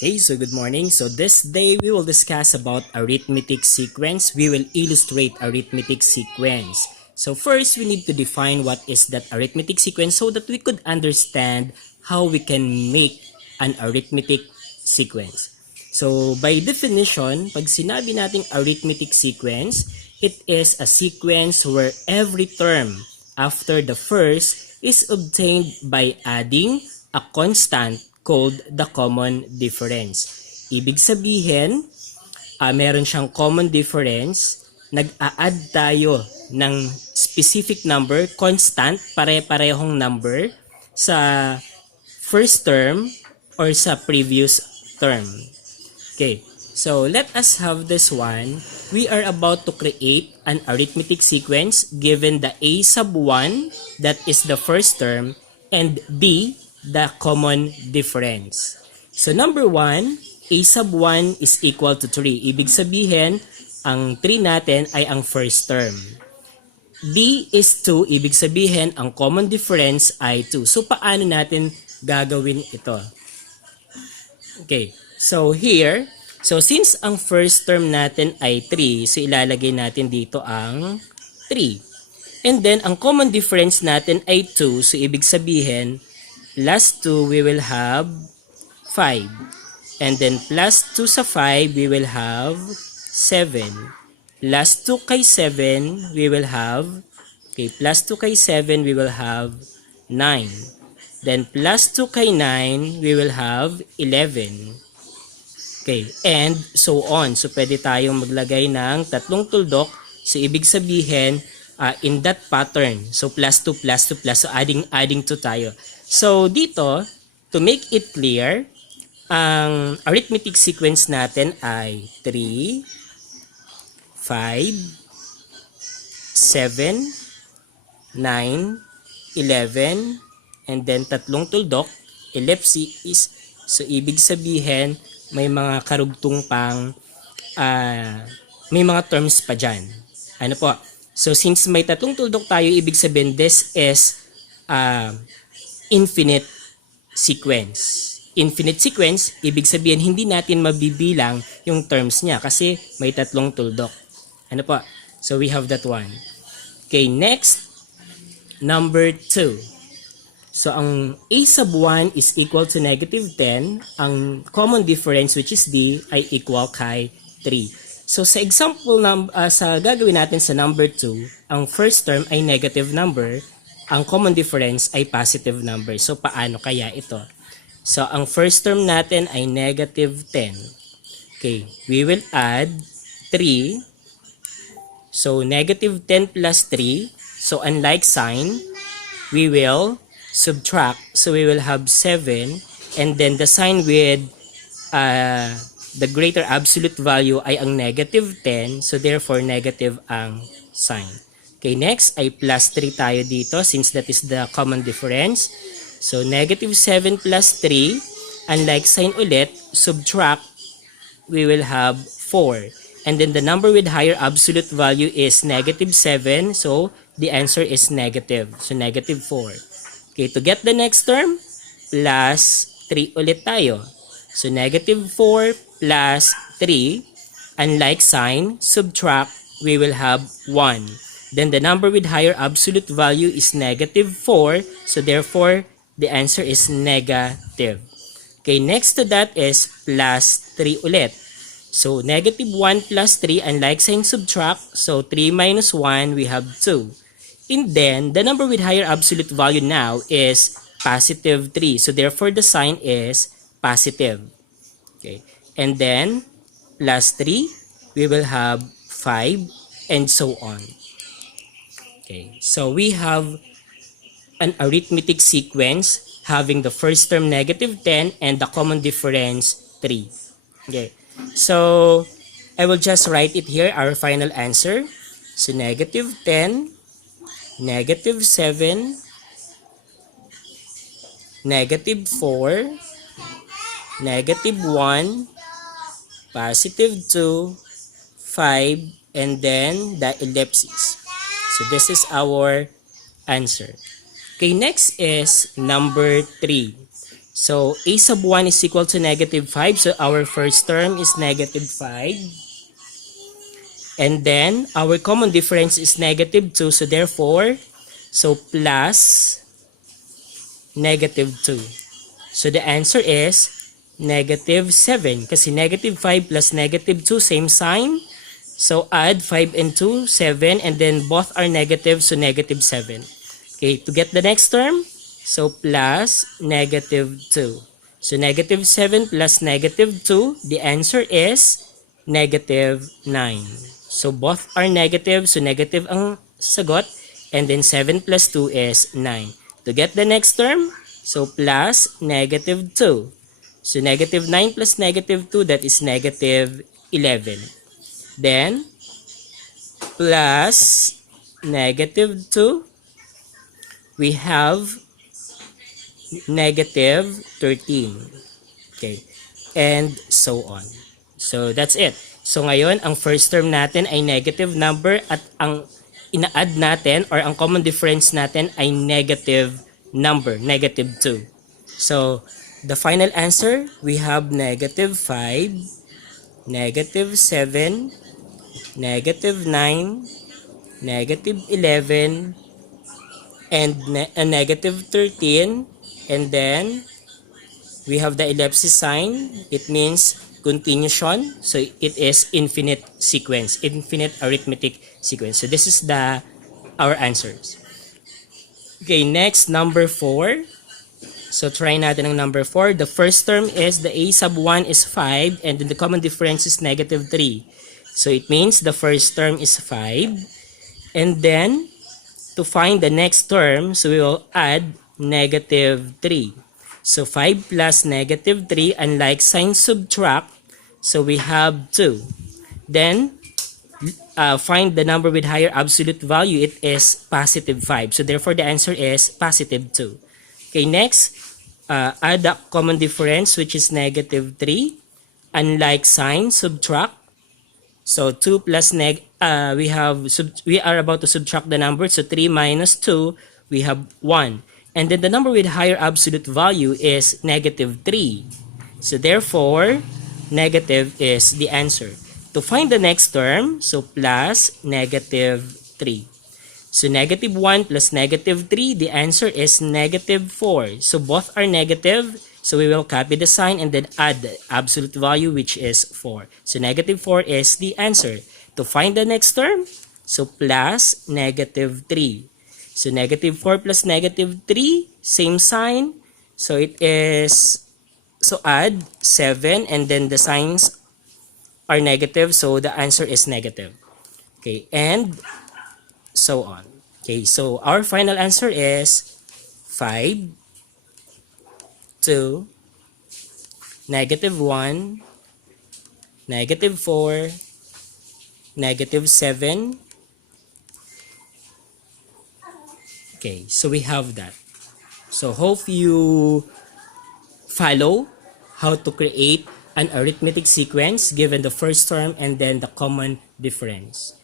Okay, so good morning. So this day we will discuss about arithmetic sequence. We will illustrate arithmetic sequence. So first we need to define what is that arithmetic sequence so that we could understand how we can make an arithmetic sequence. So by definition, pag sinabi nating arithmetic sequence, it is a sequence where every term after the first is obtained by adding a constant called the common difference. Ibig sabihin, meron siyang common difference, nag-a-add tayo ng specific number, constant, pare-parehong number sa first term or sa previous term. Okay, so let us have this one. We are about to create an arithmetic sequence given the a sub 1, that is the first term, and b, the common difference. So number 1, a sub 1 is equal to 3. Ibig sabihin, ang 3 natin ay ang first term. b is 2, ibig sabihin, ang common difference ay 2. So paano natin gagawin ito? Okay, so here, so since ang first term natin ay 3, so ilalagay natin dito ang 3. And then, ang common difference natin ay 2, so ibig sabihin, plus 2, we will have 5. And then, plus 2 sa 5, we will have 7. Plus 2 kay 7, we will have, okay, plus 2 kay 7, we will have 9. Then, plus 2 kay 9, we will have 11. Okay, and so on. So, pwede tayong maglagay ng tatlong tuldok. So, ibig sabihin, in that pattern, so plus 2, plus 2, plus 2, so adding 2 tayo. So, dito, to make it clear, ang arithmetic sequence natin ay 3, 5, 7, 9, 11, and then tatlong tuldok, ellipses. So, ibig sabihin, may mga karugtong pang, may mga terms pa dyan. Ano po? So, since may tatlong tuldok tayo, ibig sabihin, this is infinite sequence. Infinite sequence, ibig sabihin, hindi natin mabibilang yung terms niya kasi may tatlong tuldok. Ano po? So, we have that one. Okay, next, number 2. So, ang a sub 1 is equal to negative 10. Ang common difference, which is d, ay equal kay 3. So, sa example, sa gagawin natin sa number 2, ang first term ay negative number. Ang common difference ay positive number. So, paano kaya ito? So, ang first term natin ay negative 10. Okay, we will add 3. So, negative 10 plus 3. So, unlike sign, we will subtract. So, we will have 7. And then, the sign with the greater absolute value ay ang negative 10. So, therefore, negative ang sign. Okay, next ay plus 3 tayo dito since that is the common difference. So, negative 7 plus 3. Unlike sign ulit, subtract, we will have 4. And then, the number with higher absolute value is negative 7. So, the answer is negative. So, negative 4. Okay, to get the next term, plus 3 ulit tayo. So, negative 4 plus 3, unlike sign, subtract, we will have 1. Then, the number with higher absolute value is negative 4. So, therefore, the answer is negative. Okay, next to that is plus 3 ulit. So, negative 1 plus 3, unlike sign, subtract. So, 3 minus 1, we have 2. And then, the number with higher absolute value now is positive 3. So, therefore, the sign is positive. Okay. And then, plus 3, we will have 5, and so on. Okay. So, we have an arithmetic sequence having the first term negative 10 and the common difference 3. Okay. So, I will just write it here, our final answer. So, negative 10, negative 7, negative 4, negative 1, positive 2, 5, and then the ellipses. So, this is our answer. Okay, next is number 3. So a sub 1 is equal to negative 5. So our first term is negative 5. And then our common difference is negative 2. So therefore, so plus negative 2. So the answer is negative 7. Kasi negative 5 plus negative 2, same sign. So add 5 and 2, 7. And then both are negative, so negative 7. Okay, to get the next term, so plus negative 2. So negative 7 plus negative 2, the answer is negative 9. So both are negative, so negative ang sagot. And then 7 plus 2 is 9. To get the next term, so plus negative 2. So negative 9 plus negative 2, that is negative 11. Then plus negative 2, we have negative 13. Okay. And so on. So that's it. So ngayon, ang first term natin ay negative number at ang ina-add natin or ang common difference natin ay negative number, negative 2. So the final answer, we have negative 5, negative 7, negative 9, negative 11, and a negative 13. And then we have the ellipsis sign. It means continuation. So it is infinite sequence, infinite arithmetic sequence. So this is our answers. Okay, next, number 4. So try natin ang number 4. The first term is the a sub 1 is 5 and then the common difference is negative 3. So it means the first term is 5. And then to find the next term, so we will add negative 3. So 5 plus negative 3, unlike sign subtract, so we have 2. Then find the number with higher absolute value. It is positive 5. So therefore the answer is positive 2. Okay, next, add a common difference which is negative 3. Unlike sign subtract, so 2 plus we are about to subtract the number. So 3 minus 2, we have 1. And then the number with higher absolute value is negative 3. So therefore, negative is the answer. To find the next term, so plus negative 3. So negative 1 plus negative 3, the answer is negative 4. So both are negative. So we will copy the sign and then add the absolute value, which is 4. So negative 4 is the answer. To find the next term, so plus negative 3. So negative 4 plus negative 3, same sign. So it is, so add 7 and then the signs are negative. So the answer is negative. Okay, and so on. Okay, so our final answer is 5, 2, negative 1, negative 4, negative 7. Okay, so we have that. So hope you follow how to create an arithmetic sequence given the first term and then the common difference.